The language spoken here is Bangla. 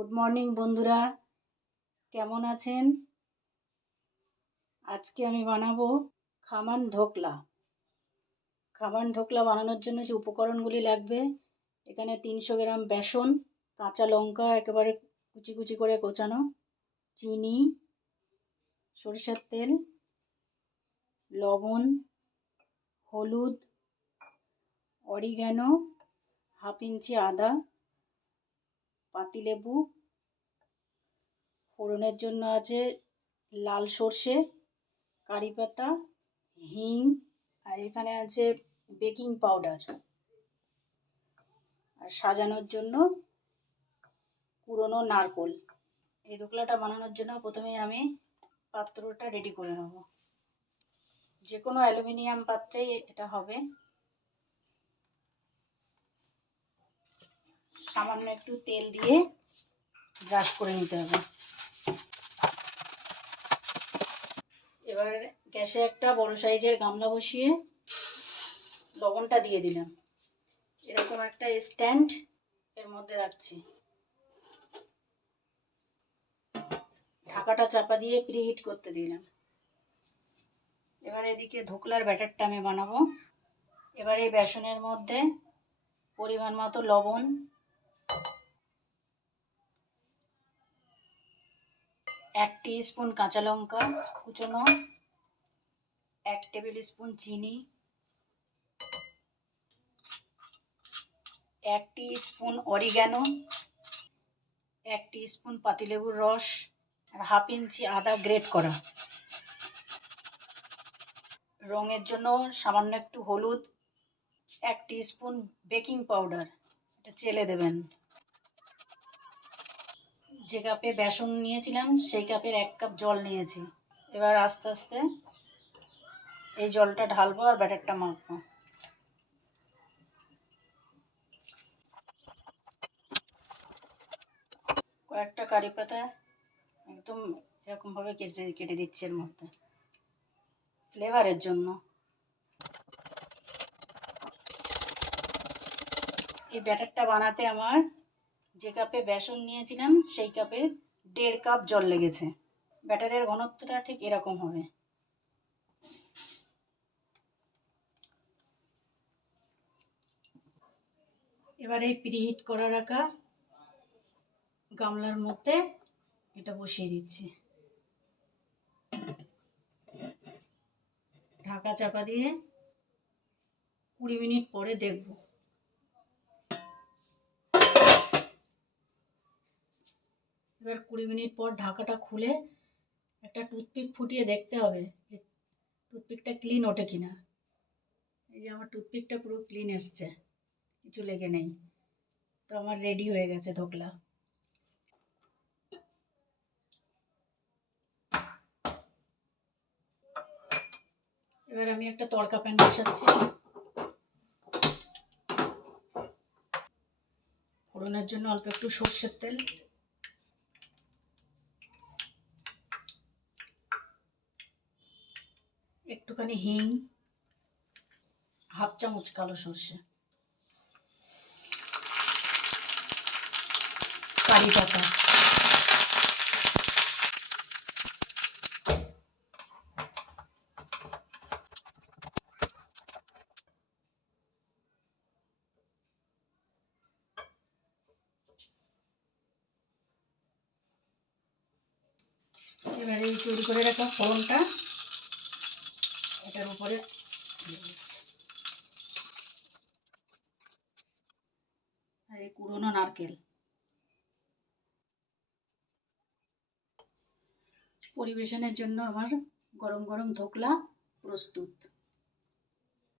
গুড মর্নিং বন্ধুরা। কেমন আছেন? আজকে আমি বানাবো খামান ধোকলা খামান ধোকলা বানানোর জন্য যে উপকরণগুলি লাগবে, এখানে তিনশো গ্রাম বেসন, কাঁচা লঙ্কা একেবারে কুচি কুচি করে কোচানো, চিনি, সরিষার তেল, লবণ, হলুদ, অরিগ্যানো, হাফ ইঞ্চি আদা পাতিলেবু ফোড়নের জন্য আছে লাল সর্ষে, কারি পাতা, হিং, আর এখানে আছে বেকিং পাউডার। আর সাজানোর জন্য পুরনো নারকোল। এই দোকলাটা বানানোর জন্য প্রথমে আমি পাত্রটা রেডি করে নেব। যে কোনো অ্যালুমিনিয়াম পাত্রেই এটা হবে। সামান্য একটু তেল দিয়ে ব্রাশ করে নিতে হবে। এবার গ্যাসে একটা বড় সাইজের গামলা বসিয়ে লবণটা দিয়ে দিলাম। এরকম একটা স্ট্যান্ড এর মধ্যে রাখছি। ঢাকাটা চাপা দিয়ে প্রিহিট করতে দিলাম। এবার এদিকে ধোকলার ব্যাটারটা আমি বানাবো। এবার এই বেসনের মধ্যে পরিমাণ মতো লবণ এক স্পুন কাঁচা লঙ্কা কুচনো, এক টেবিল স্পুন চিনি, এক স্পুন অরিগ্যানো এক স্পুন পাতিলেবুর রস, আর হাফ ইঞ্চি আদা গ্রেট করা। রঙের জন্য সামান্য একটু হলুদ, এক স্পুন বেকিং পাউডার এটা চেলে দেবেন। যে কাপে বেসন নিয়েছিলাম, সেই কাপের এক কাপ জল নিয়েছি। এবার আস্তে আস্তে এই জলটা ঢালবো আর ব্যাটারটা মাখবো। কয়েকটা কারি পাতা একদম এরকমভাবে কেটে কেটে দিচ্ছি এর মধ্যে। ফ্লেভারের জন্য। এই ব্যাটারটা বানাতে আমার যে কাপে বেসন নিয়েছিলাম, সেই কাপে দেড় কাপ জল লেগেছে। ব্যাটারের ঘনত্বটা ঠিক এরকম হবে। এবার প্রিহিট করা রাখা গামলার মধ্যে এটা বসিয়ে দিচ্ছি। ঢাকা চাপা দিয়ে কুড়ি মিনিট পরে দেখব। এবার কুড়ি মিনিট পর ঢাকাটা খুলে একটা টুথপিক ফুটিয়ে দেখতে হবে যে টুথপিকটা ক্লিন ওঠে কিনা। এই যে আমার টুথপিকটা পুরো ক্লিন এসছে, কিছু লেগে নেই। তো আমার রেডি হয়ে গেছে ধোকলা। এবার আমি একটা তড়কা প্যান বসাচ্ছি। ফোড়নের জন্য অল্প একটু সর্ষের তেল। একটুখানি হিং হাফ চামচ কালো সর্ষে কারি পাতা। এবারে এই তৈরি করে রাখা ফোড়নটা। এটার উপরে। আর এই নারকেল। পরিবেশনের জন্য আমার গরম গরম ধোকলা প্রস্তুত।